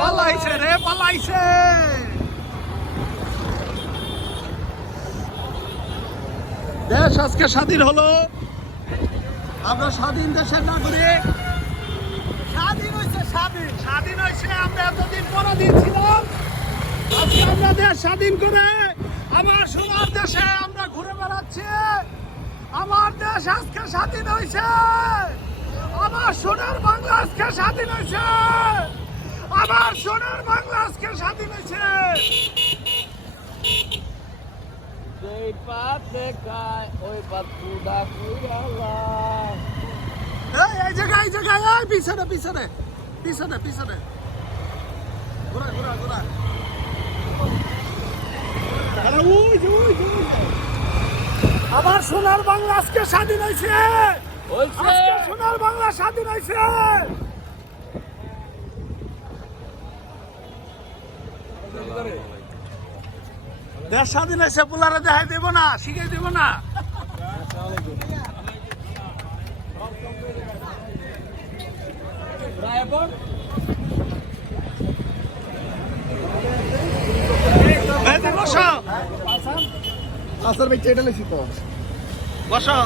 পালাইছে রে, পালাইছে। দেশ আজকে স্বাধীন হলো, আমরা স্বাধীন দেশের নাগরিক। স্বাধীন হয়েছে, স্বাধীন হয়েছে। আমরা এতদিন পরাধীন ছিলাম, আজকে আমরা দেশ স্বাধীন করে আমার সোনার দেশে আমরা ঘুরে বেড়াচ্ছি। আমার দেশ আজকে স্বাধীন হয়েছে, আমার সোনার বাংলা আজকে স্বাধীন হয়েছে, আমার সোনার বাংলা আজকে স্বাধীন হয়েছে। এই পাতে খায় ওই পাতুদা কুইরালা। এই জায়গায়, এই জায়গায়, এই পিছনে পিছনে পিছনে পিছনে ঘোরা ঘোরা ঘোরা। আমার সোনার বাংলা আজকে স্বাধীন হয়েছে, আজকে সোনার বাংলা স্বাধীন হয়েছে। দেশ স্বাধীন হয়েছে, পোলারে দেখাই দেব না, শিখাই দেব না। বসো আসার ভাই চেটা লেছি তো বসো।